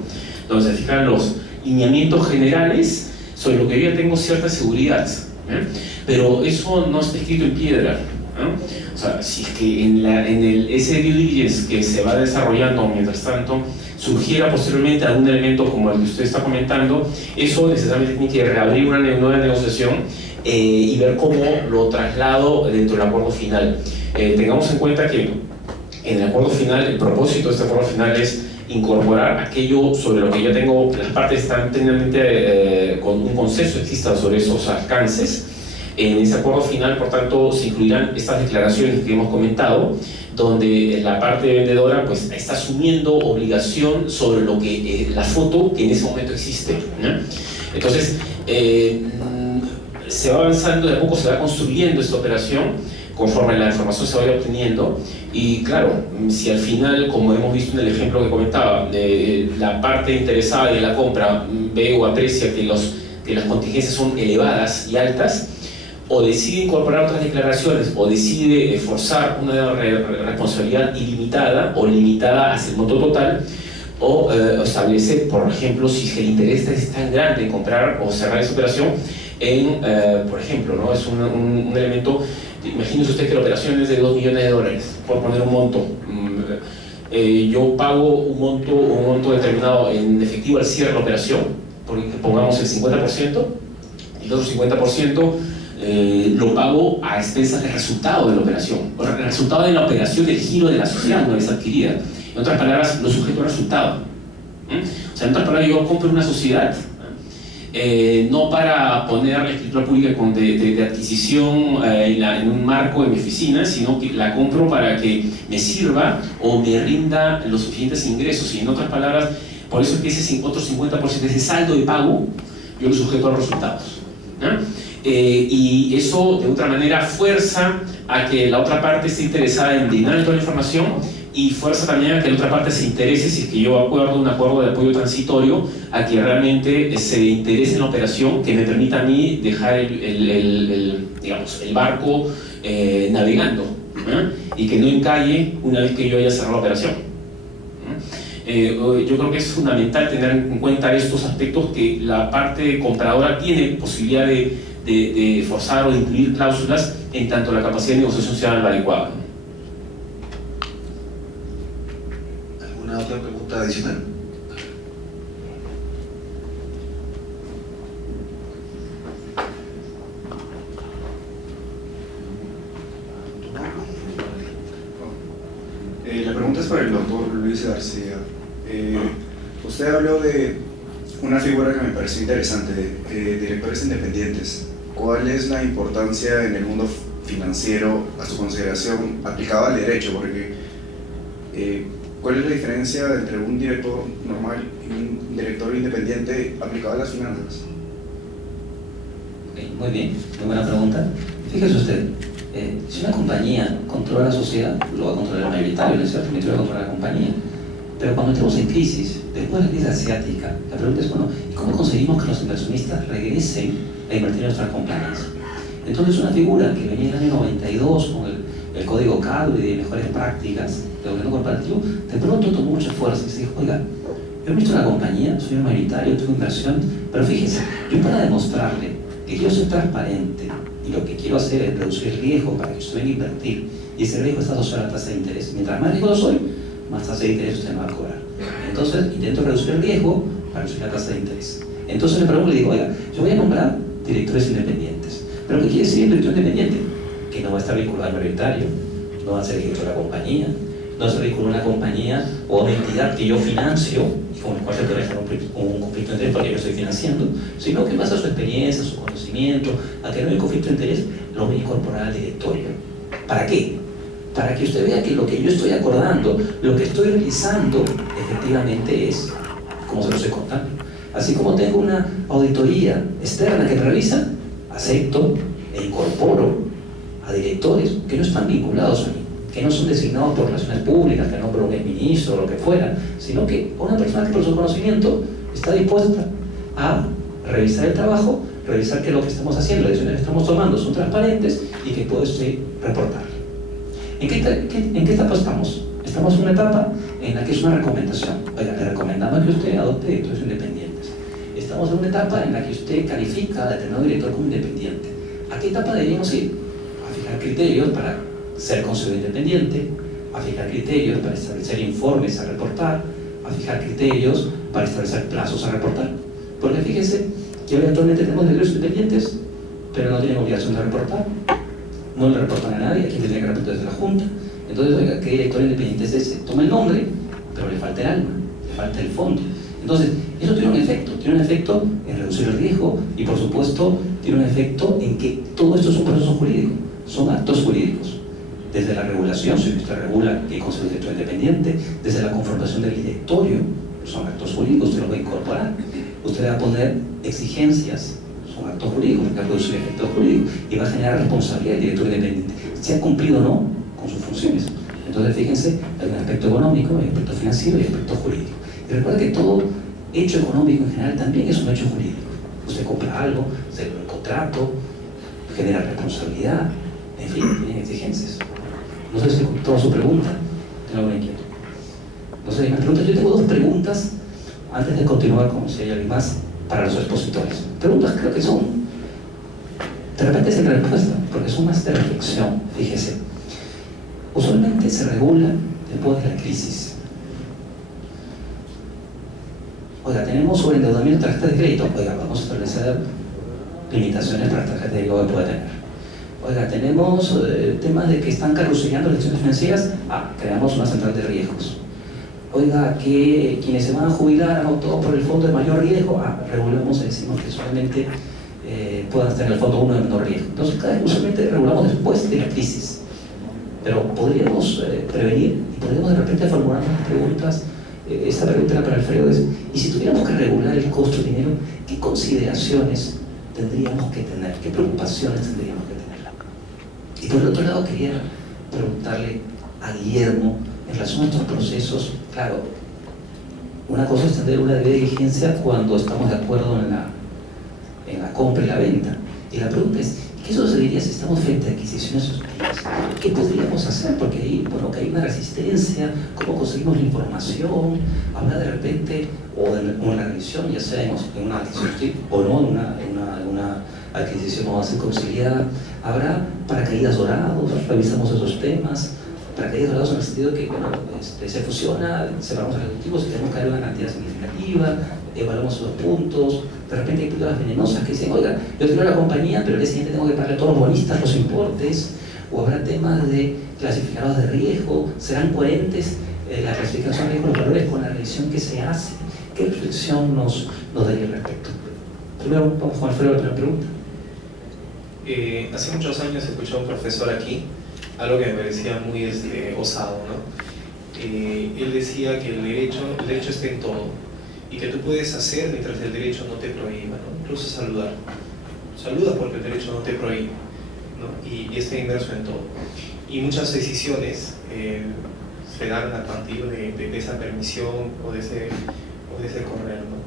donde se fijan los lineamientos generales sobre lo que yo ya tengo cierta seguridad, pero eso no está escrito en piedra. O sea, si es que ese due diligence que se va desarrollando mientras tanto surgiera posteriormente algún elemento como el que usted está comentando, eso necesariamente tiene que reabrir una nueva negociación y ver cómo lo traslado dentro del acuerdo final. Tengamos en cuenta que en el acuerdo final, el propósito de este acuerdo final es incorporar aquello sobre lo que yo tengo, las partes están técnicamente con un consenso exista sobre esos alcances. En ese acuerdo final, por tanto, se incluirán estas declaraciones que hemos comentado, donde la parte vendedora pues, está asumiendo obligación sobre lo que la foto que en ese momento existe, ¿no? Entonces, se va avanzando, de a poco se va construyendo esta operación conforme la información se vaya obteniendo y claro, si al final, como hemos visto en el ejemplo que comentaba, la parte interesada de la compra ve o aprecia que que las contingencias son elevadas y altas, o decide incorporar otras declaraciones, o decide forzar una responsabilidad ilimitada o limitada hacia el monto total, o establece, por ejemplo, si el interés es tan grande en comprar o cerrar esa operación, por ejemplo, ¿no? Es un elemento, imagínese usted que la operación es de $2 millones, por poner un monto. Yo pago un monto determinado en efectivo al cierre de la operación, porque pongamos el 50%, y el otro 50% lo pago a expensas del resultado de la operación, o el resultado de la operación del giro de la sociedad una vez adquirida. En otras palabras, lo sujeto al resultado. O sea, en otras palabras, yo compro una sociedad no para poner la escritura pública de adquisición en un marco de mi oficina, sino que la compro para que me sirva o me rinda los suficientes ingresos. Y en otras palabras, por eso es que ese otro 50% de ese saldo de pago, yo lo sujeto a los resultados, ¿no? Y eso de otra manera fuerza a que la otra parte esté interesada en brindar toda la información, y fuerza también a que la otra parte se interese, si es que yo acuerdo un acuerdo de apoyo transitorio, a que realmente se interese en la operación que me permita a mí dejar digamos, el barco navegando, y que no encalle una vez que yo haya cerrado la operación. Yo creo que es fundamental tener en cuenta estos aspectos, que la parte compradora tiene posibilidad de forzar o de incluir cláusulas en tanto la capacidad de negociación sea adecuada. ¿Alguna otra pregunta adicional? La pregunta es para el doctor Luis García. Usted habló de una figura que me pareció interesante, directores independientes. ¿Cuál es la importancia en el mundo financiero, a su consideración, aplicada al derecho? Porque ¿cuál es la diferencia entre un director normal y un director independiente aplicado a las finanzas? Muy bien, muy buena pregunta. Fíjese usted, si una compañía controla la sociedad, lo va a controlar el mayoritario, ¿no es cierto? El va a controlar la compañía. Pero cuando entramos en crisis, después de la crisis asiática, la pregunta es, bueno, ¿cómo conseguimos que los inversionistas regresen a invertir en nuestras compañías? Entonces, una figura que venía en el año 92 con el código CADO y de mejores prácticas de gobierno corporativo, de pronto tomó mucha fuerza y se dijo, oiga, yo he visto una compañía, soy un mayoritario, tengo inversión, pero fíjense, yo para demostrarle que quiero ser transparente y lo que quiero hacer es reducir el riesgo para que usted venga a invertir, y ese riesgo está asociado a la tasa de interés. Mientras más riesgo soy, más tasa de interés usted me va a cobrar. Entonces intento reducir el riesgo para reducir la tasa de interés. Entonces le pregunto y le digo, oiga, yo voy a nombrar directores independientes. ¿Pero qué quiere decir director independiente? Que no va a estar vinculado al mayoritario, no va a ser director de la compañía, no va a ser vinculado a una compañía o a una entidad que yo financio, y con el cual se puede dejar un conflicto de interés porque yo estoy financiando, sino que en base a su experiencia, su conocimiento, a que no hay un conflicto de interés, lo voy a incorporar al directorio. ¿Para qué? Para que usted vea que lo que yo estoy acordando, lo que estoy realizando, efectivamente es como se lo estoy contando. Así como tengo una auditoría externa que realiza, acepto e incorporo a directores que no están vinculados a mí, que no son designados por relaciones públicas, que no por un ministro o lo que fuera, sino que una persona que por su conocimiento está dispuesta a revisar el trabajo, revisar que lo que estamos haciendo, las decisiones que estamos tomando son transparentes y que puedo reportar. ¿En qué etapa estamos? Estamos en una etapa en la que es una recomendación. Oiga, le recomendamos que usted adopte directores independientes. Estamos en una etapa en la que usted califica a determinado director como independiente. ¿A qué etapa deberíamos ir? A fijar criterios para ser considerado independiente, a fijar criterios para establecer informes a reportar, a fijar criterios para establecer plazos a reportar. Porque fíjense que hoy actualmente tenemos directores independientes, pero no tienen obligación de reportar. No le reportan a nadie, a quien tendría que reportar desde la Junta. Entonces, oiga, ¿qué director independiente es ese? Toma el nombre, pero le falta el alma, le falta el fondo. Entonces, eso tiene un efecto en reducir el riesgo y, por supuesto, tiene un efecto en que todo esto es un proceso jurídico, son actos jurídicos. Desde la regulación, si usted regula que considera un director independiente, desde la conformación del directorio, son actos jurídicos, usted lo va a incorporar. Usted va a poner exigencias, son actos jurídicos, que va a producir efectos jurídicos y va a generar responsabilidad del director independiente, si ha cumplido o no con sus funciones. Entonces, fíjense, hay un aspecto económico, hay un aspecto financiero y hay un aspecto jurídico. Y recuerda que todo hecho económico en general también es un hecho jurídico. Usted compra algo, se da un contrato, genera responsabilidad, en fin, tiene exigencias. No sé si toda su pregunta, tengo alguna inquietud. No sé, me pregunta, yo tengo dos preguntas antes de continuar, como si hay alguien más, para los expositores. Preguntas creo que son, de repente sin respuesta, porque son más de reflexión, fíjese. Usualmente se regula después de la crisis. Oiga, tenemos sobreendeudamiento de tarjetas de crédito. Oiga, vamos a establecer limitaciones para las tarjetas de crédito que pueda tener. Oiga, tenemos temas de que están carruselando las instituciones financieras. Creamos una central de riesgos. Oiga, que quienes se van a jubilar han optado por el fondo de mayor riesgo. Regulamos y decimos que solamente puedan estar en el fondo uno de menor riesgo. Entonces, usualmente regulamos después de la crisis. Pero podríamos prevenir y podríamos de repente formular unas preguntas. Esta pregunta era para Alfredo, y si tuviéramos que regular el costo del dinero, ¿qué consideraciones tendríamos que tener? ¿Qué preocupaciones tendríamos que tener? Y por el otro lado quería preguntarle a Guillermo, en relación a estos procesos, claro, una cosa es tener una debida diligencia cuando estamos de acuerdo en la compra y la venta. Y la pregunta es, ¿qué sucedería si estamos frente a adquisiciones sucesivas? ¿Qué podríamos hacer? Porque ahí, bueno, que hay una resistencia, ¿cómo conseguimos la información? Habrá de repente, o en una revisión, ya sea en una adquisición o no, en una adquisición vamos a ser conciliada, habrá paracaídas dorados, revisamos esos temas, paracaídas dorados en el sentido que, bueno, se fusiona, separamos los ejecutivos y tenemos que dar una cantidad significativa, evaluamos los puntos, de repente hay pruebas venenosas que dicen, oiga, yo tengo la compañía, pero el día siguiente tengo que pagarle a todos los bonistas los importes, o habrá temas de clasificados de riesgo, serán coherentes la clasificación de riesgo, los valores con la revisión que se hace. ¿Qué reflexión nos daría al respecto? Primero vamos con Alfredo, la primera pregunta. Hace muchos años escuché a un profesor aquí, algo que me parecía muy osado, ¿no? Él decía que el derecho está en todo, y que tú puedes hacer mientras el derecho no te prohíba, ¿no? Incluso saludar. Saludas porque el derecho no te prohíbe, ¿no? Y está inmerso en todo. Y muchas decisiones se dan a partir de esa permisión o de ese correr, ¿no?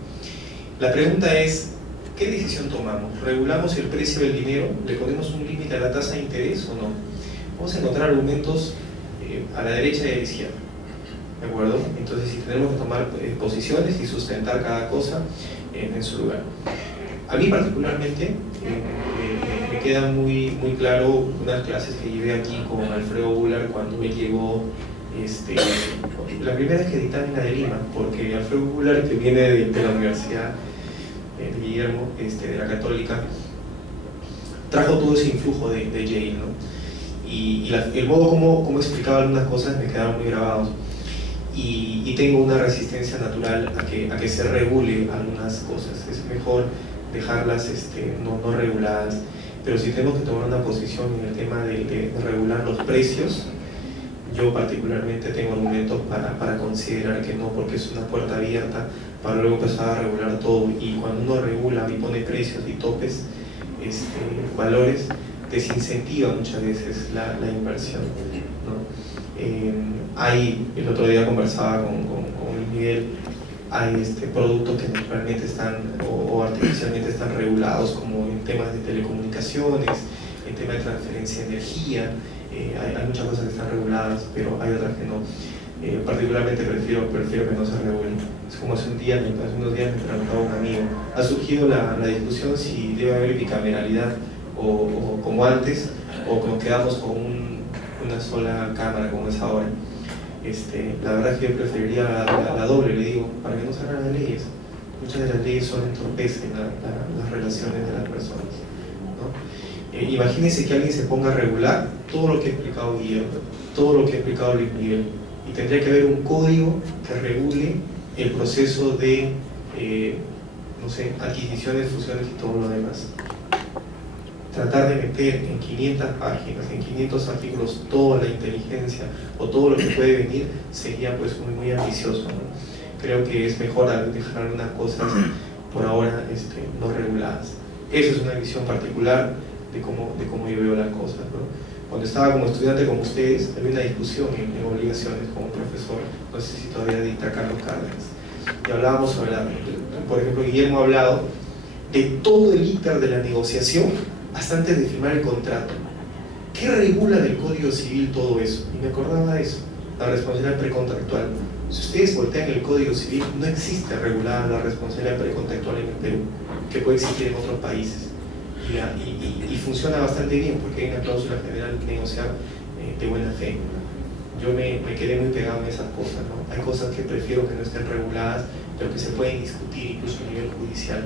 La pregunta es, ¿qué decisión tomamos? ¿Regulamos el precio del dinero? ¿Le ponemos un límite a la tasa de interés o no? Vamos a encontrar argumentos a la derecha y a la izquierda. ¿De acuerdo? Entonces, si tenemos que tomar posiciones y sustentar cada cosa en su lugar. A mí particularmente me queda muy claro unas clases que llevé aquí con Alfredo Bular cuando él llegó, la primera vez que dictaba en la de Lima, porque Alfredo Bular, que viene de la Universidad de Guillermo, de la Católica, trajo todo ese influjo de Yale, ¿no? Y el modo como explicaba algunas cosas me quedaron muy grabados. Y tengo una resistencia natural a que se regule algunas cosas. Es mejor dejarlas no reguladas, pero si tenemos que tomar una posición en el tema de regular los precios, yo particularmente tengo argumentos para considerar que no, porque es una puerta abierta para luego empezar a regular todo, y cuando uno regula y pone precios y topes, valores, desincentiva muchas veces la inversión, ¿no? El otro día conversaba con Luis Miguel, hay productos que naturalmente están o artificialmente están regulados, como en temas de telecomunicaciones, en temas de transferencia de energía, hay muchas cosas que están reguladas, pero hay otras que no. Particularmente prefiero que no se regulen. Es como hace unos días me preguntaba un amigo, ha surgido la discusión si debe haber bicameralidad o como antes, o nos quedamos con una sola cámara como es ahora. La verdad es que yo preferiría la doble, le digo, para que no se hagan las leyes. Muchas de las leyes solo entorpecen las relaciones de las personas, ¿no? Imagínense que alguien se ponga a regular todo lo que ha explicado Guillermo, todo lo que ha explicado Luis Miguel, y tendría que haber un código que regule el proceso de, no sé, adquisiciones, fusiones y todo lo demás. Tratar de meter en 500 páginas, en 500 artículos, toda la inteligencia o todo lo que puede venir sería pues muy ambicioso, ¿no? Creo que es mejor dejar algunas cosas por ahora no reguladas. Esa es una visión particular de cómo yo veo las cosas, ¿no? Cuando estaba como estudiante como ustedes, había una discusión en obligaciones como profesor, no sé si todavía dicta Carlos Cárdenas, y hablábamos sobre por ejemplo, Guillermo ha hablado de todo el íter de la negociación hasta antes de firmar el contrato. ¿Qué regula del Código Civil todo eso? Y me acordaba de eso, la responsabilidad precontractual. Si ustedes voltean el Código Civil, no existe regulada la responsabilidad precontractual en el Perú, que puede existir en otros países. Y funciona bastante bien porque hay una cláusula general de negociar de buena fe. Yo me quedé muy pegado en esas cosas, ¿no? Hay cosas que prefiero que no estén reguladas, pero que se pueden discutir incluso a nivel judicial.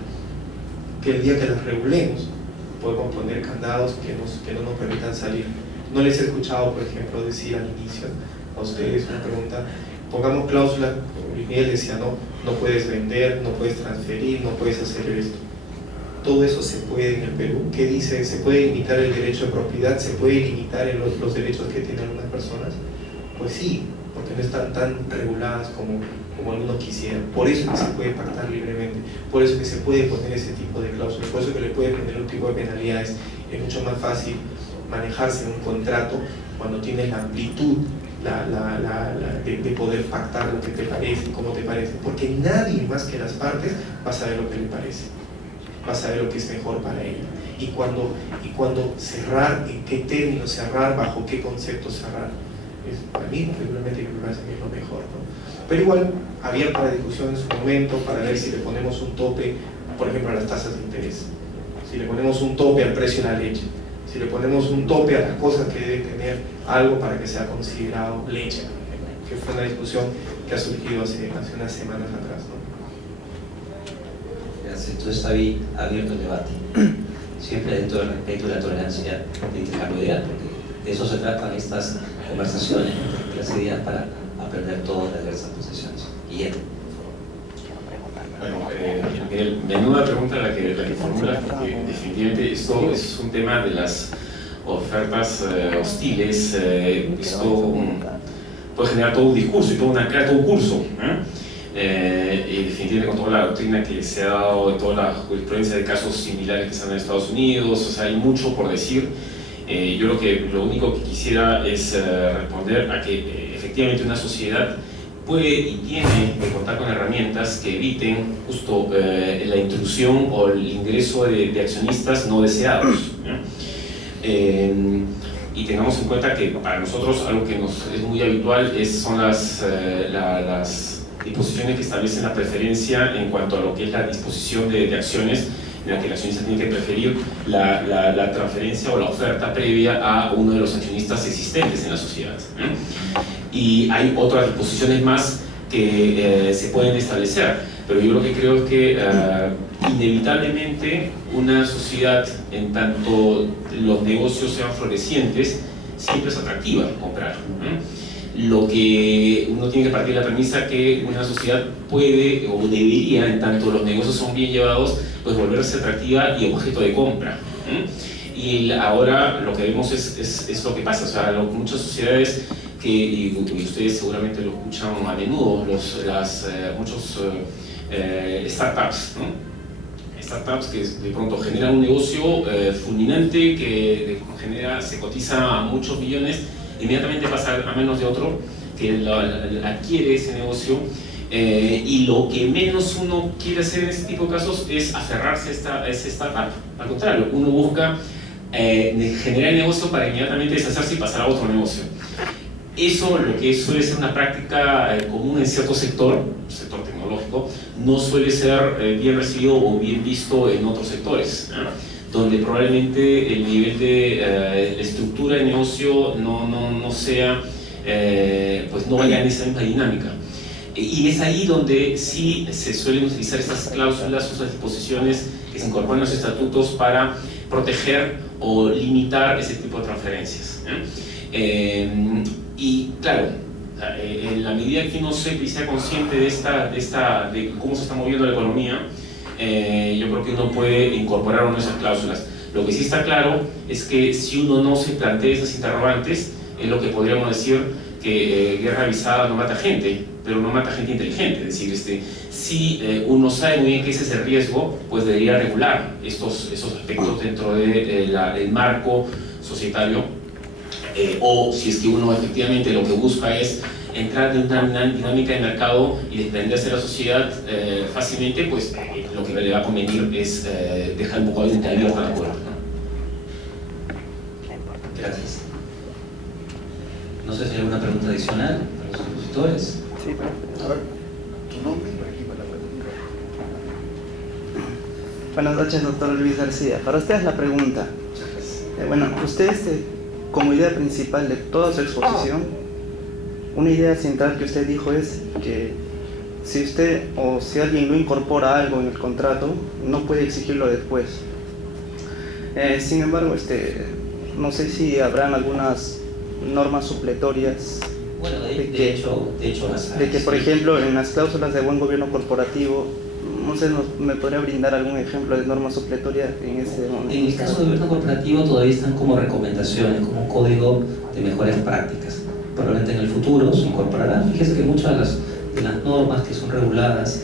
Que el día que las regulemos, podemos poner candados que no nos permitan salir. No les he escuchado, por ejemplo, decir al inicio a ustedes una pregunta, pongamos cláusulas, Miguel decía, no puedes vender, no puedes transferir, no puedes hacer esto. Todo eso se puede en el Perú. ¿Qué dice? ¿Se puede limitar el derecho de propiedad? ¿Se puede limitar los derechos que tienen algunas personas? Pues sí, porque no están tan reguladas como algunos quisieran. Por eso es que se puede pactar libremente, por eso es que se puede poner ese tipo de cláusulas, por eso es que le puede poner un tipo de penalidades. Es mucho más fácil manejarse en un contrato cuando tienes la amplitud de poder pactar lo que te parece y cómo te parece, porque nadie más que las partes va a saber lo que le parece, va a saber lo que es mejor para ella, y cuando cerrar, en qué términos cerrar, bajo qué concepto cerrar. Para mí, regularmente, me parece que es lo mejor, ¿no? Pero igual, abierta la discusión en su momento para ver si le ponemos un tope, por ejemplo, a las tasas de interés, si le ponemos un tope al precio de la leche, si le ponemos un tope a las cosas que debe tener algo para que sea considerado leche, que fue una discusión que ha surgido hace unas semanas atrás, ¿no? Gracias. Entonces está bien abierto el debate, siempre dentro del respeto y la tolerancia de intercambio de ideas, porque de eso se tratan estas conversaciones, las ideas para aprender todas las diversas posiciones. Guillermo. Bueno, menuda pregunta la que formulas, porque definitivamente esto es un tema de las ofertas hostiles. Esto puede generar todo un discurso y crear todo un curso, y definitivamente con toda la doctrina que se ha dado, toda la jurisprudencia de casos similares que se han en Estados Unidos, o sea, hay mucho por decir. Yo lo único que quisiera es responder a que efectivamente una sociedad puede y tiene que contar con herramientas que eviten justo la intrusión o el ingreso de accionistas no deseados, y tengamos en cuenta que para nosotros algo que nos es muy habitual son las disposiciones que establecen la preferencia en cuanto a lo que es la disposición de acciones, en la que el accionista tiene que preferir la transferencia o la oferta previa a uno de los accionistas existentes en la sociedad. Y hay otras disposiciones más que se pueden establecer, pero yo lo que creo es que inevitablemente una sociedad, en tanto los negocios sean florecientes, siempre es atractiva comprar. Lo que uno tiene que partir de la premisa que una sociedad puede o debería, en tanto los negocios son bien llevados, pues volverse atractiva y objeto de compra. Y ahora lo que vemos es lo que pasa, o sea, muchas sociedades y ustedes seguramente lo escuchan a menudo, muchos startups, ¿no? Startups que de pronto generan un negocio fulminante que se cotiza a muchos millones, inmediatamente pasa a manos de otro que adquiere ese negocio, y lo que menos uno quiere hacer en este tipo de casos es aferrarse a ese startup. Al contrario, uno busca generar el negocio para inmediatamente deshacerse y pasar a otro negocio. Eso, lo que suele ser una práctica común en cierto sector tecnológico, no suele ser bien recibido o bien visto en otros sectores, donde probablemente el nivel de la estructura de negocio no sea, pues no vaya en esa misma dinámica. Y es ahí donde sí se suelen utilizar estas cláusulas, estas disposiciones que se incorporan en los estatutos para proteger o limitar ese tipo de transferencias. Y claro, en la medida que uno sea consciente de cómo se está moviendo la economía, yo creo que uno puede incorporar una de esas cláusulas. Lo que sí está claro es que si uno no se plantea esas interrogantes, es lo que podríamos decir que guerra avisada no mata gente, pero no mata gente inteligente. Es decir, si uno sabe muy bien que ese es el riesgo, pues debería regular esos aspectos dentro del marco societario, o si es que uno efectivamente lo que busca es entrar de una dinámica de mercado y desprenderse de la sociedad fácilmente, pues lo que le va a convenir es dejar un poco de abierto la puerta, ¿no? Gracias. No sé si hay alguna pregunta adicional para los expositores. Sí, A ver, tu nombre por aquí para la pregunta. buenas noches, doctor Luis García. Para usted es la pregunta. Bueno, usted, como idea principal de toda su exposición, una idea central que usted dijo es que si usted o si alguien no incorpora algo en el contrato, no puede exigirlo después. Sin embargo, no sé si habrán algunas normas supletorias. Bueno, de hecho las hay. De que, por ejemplo, en las cláusulas de buen gobierno corporativo, no sé, ¿me podría brindar algún ejemplo de norma supletoria en ese momento? En el caso de gobierno corporativo todavía están como recomendaciones, como un código de mejores prácticas. Probablemente en el futuro se incorporarán. Fíjese que muchas de las normas que son reguladas,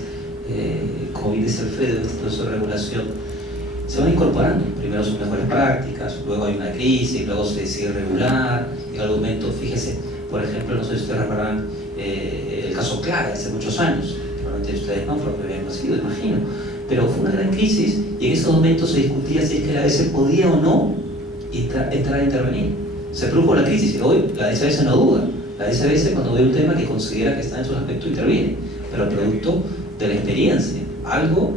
como bien dice Alfredo, este proceso de regulación, se van incorporando. Primero son mejores prácticas, luego hay una crisis, luego se decide regular. En algún momento, fíjese, por ejemplo, no sé si ustedes recordarán el caso Clara hace muchos años. Probablemente ustedes no, porque habían nacido, imagino. Pero fue una gran crisis y en ese momento se discutía si es que la ABS podía o no entrar a intervenir. Se produjo la crisis y hoy la DSABC no duda. La DSABC, cuando ve un tema que considera que está en sus aspectos, interviene. Pero producto de la experiencia, algo,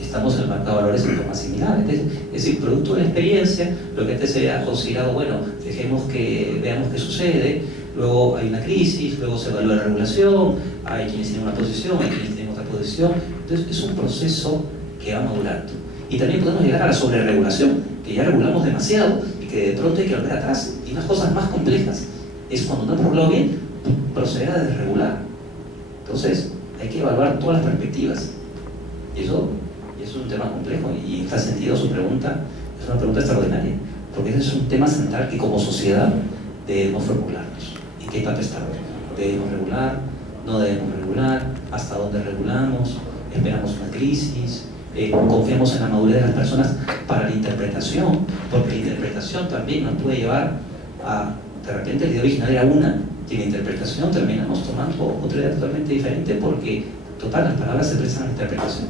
estamos en el mercado de valores en formas similares. Es decir, producto de la experiencia, lo que antes se había considerado, bueno, dejemos que veamos qué sucede, luego hay una crisis, luego se evalúa la regulación, hay quienes tienen una posición, hay quienes tienen otra posición. Entonces es un proceso que va madurando. Y también podemos llegar a la sobreregulación, que ya regulamos demasiado y que de pronto hay que volver atrás. Y unas cosas más complejas es cuando no hemos regulado bien, proceder a desregular. Entonces hay que evaluar todas las perspectivas. Y eso es un tema complejo y en este sentido su pregunta es una pregunta extraordinaria, porque ese es un tema central que como sociedad debemos formularnos. ¿En qué parte está? ¿Debemos regular? ¿No debemos regular? ¿Hasta dónde regulamos? ¿Esperamos una crisis? ¿Confiamos en la madurez de las personas para la interpretación? Porque la interpretación también nos puede llevar a, de repente la idea original era una, y en la interpretación terminamos tomando otra idea totalmente diferente porque, total, las palabras se expresan en la interpretación.